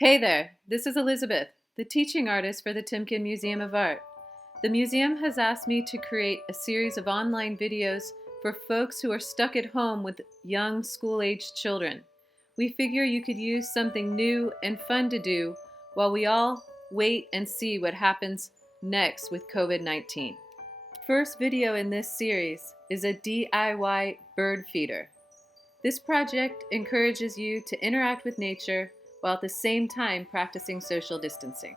Hey there, this is Elizabeth, the teaching artist for the Timken Museum of Art. The museum has asked me to create a series of online videos for folks who are stuck at home with young school-aged children. We figure you could use something new and fun to do while we all wait and see what happens next with COVID-19. First video in this series is a DIY bird feeder. This project encourages you to interact with nature while at the same time practicing social distancing.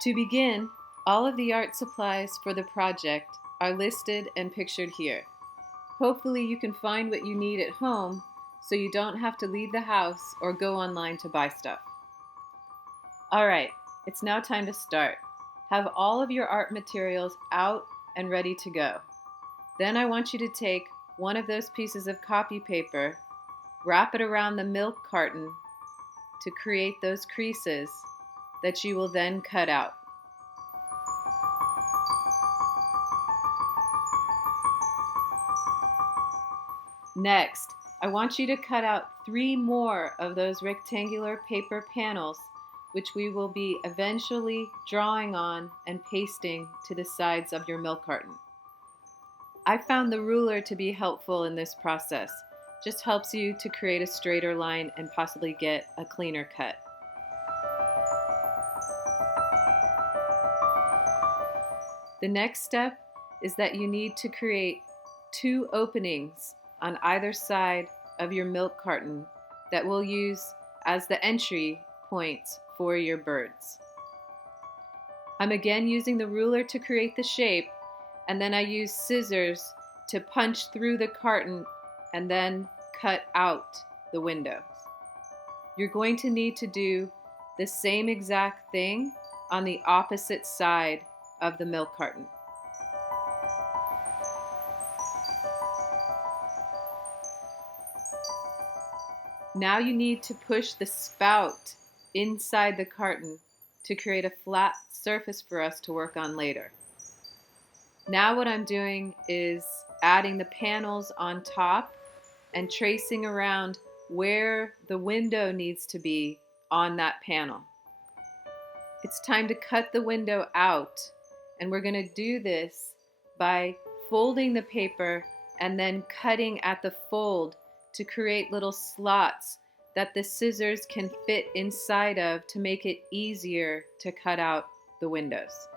To begin, all of the art supplies for the project are listed and pictured here. Hopefully you can find what you need at home so you don't have to leave the house or go online to buy stuff. Alright, it's now time to start. Have all of your art materials out and ready to go. Then I want you to take one of those pieces of copy paper, wrap it around the milk carton to create those creases that you will then cut out. Next, I want you to cut out 3 more of those rectangular paper panels, which we will be eventually drawing on and pasting to the sides of your milk carton. I found the ruler to be helpful in this process. Just helps you to create a straighter line and possibly get a cleaner cut. The next step is that you need to create 2 openings on either side of your milk carton that we'll use as the entry points for your birds. I'm again using the ruler to create the shape, and then I use scissors to punch through the carton and then cut out the windows. You're going to need to do the same exact thing on the opposite side of the milk carton. Now you need to push the spout inside the carton to create a flat surface for us to work on later. Now what I'm doing is adding the panels on top and tracing around where the window needs to be on that panel. It's time to cut the window out, and we're going to do this by folding the paper and then cutting at the fold to create little slots that the scissors can fit inside of to make it easier to cut out the windows.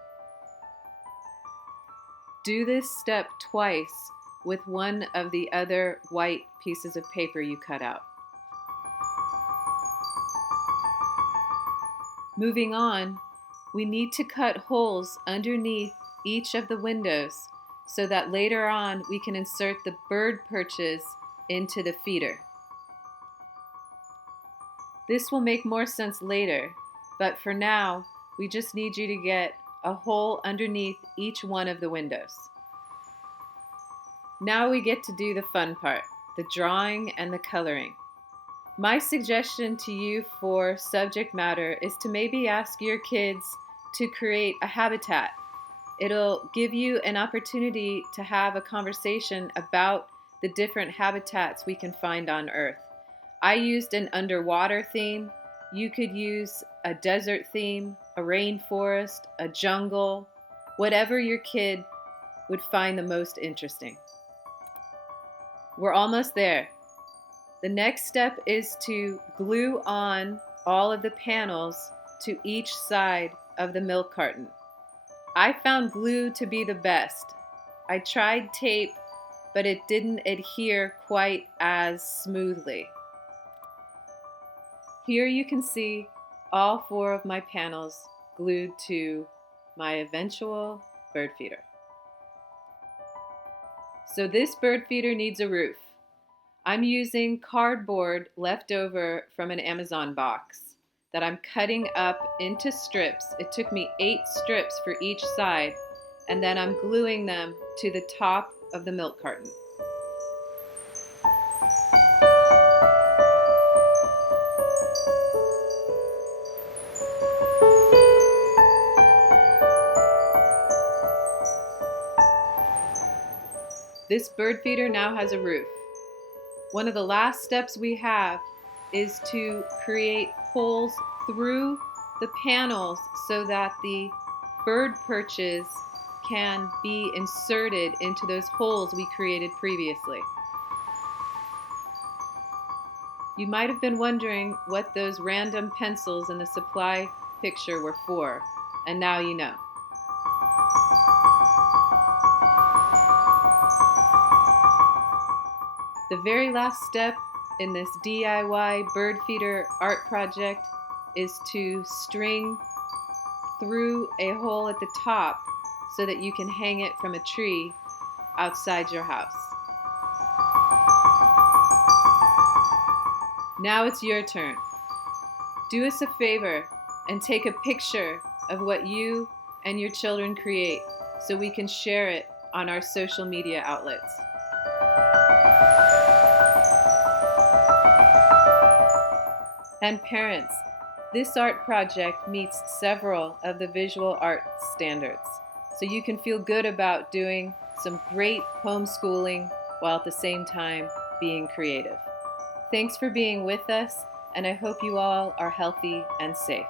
Do this step twice with one of the other white pieces of paper you cut out. Moving on, we need to cut holes underneath each of the windows so that later on we can insert the bird perches into the feeder. This will make more sense later, but for now, we just need you to get a hole underneath each one of the windows. Now we get to do the fun part, the drawing and the coloring. My suggestion to you for subject matter is to maybe ask your kids to create a habitat. It'll give you an opportunity to have a conversation about the different habitats we can find on Earth. I used an underwater theme. You could use a desert theme, a rainforest, a jungle, whatever your kid would find the most interesting. We're almost there. The next step is to glue on all of the panels to each side of the milk carton. I found glue to be the best. I tried tape, but it didn't adhere quite as smoothly. Here you can see all 4 of my panels glued to my eventual bird feeder. So this bird feeder needs a roof. I'm using cardboard left over from an Amazon box that I'm cutting up into strips. It took me 8 strips for each side, and then I'm gluing them to the top of the milk carton. This bird feeder now has a roof. One of the last steps we have is to create holes through the panels so that the bird perches can be inserted into those holes we created previously. You might have been wondering what those random pencils in the supply picture were for, and now you know. The very last step in this DIY bird feeder art project is to string through a hole at the top so that you can hang it from a tree outside your house. Now it's your turn. Do us a favor and take a picture of what you and your children create so we can share it on our social media outlets. And parents, this art project meets several of the visual art standards, so you can feel good about doing some great homeschooling while at the same time being creative. Thanks for being with us, and I hope you all are healthy and safe.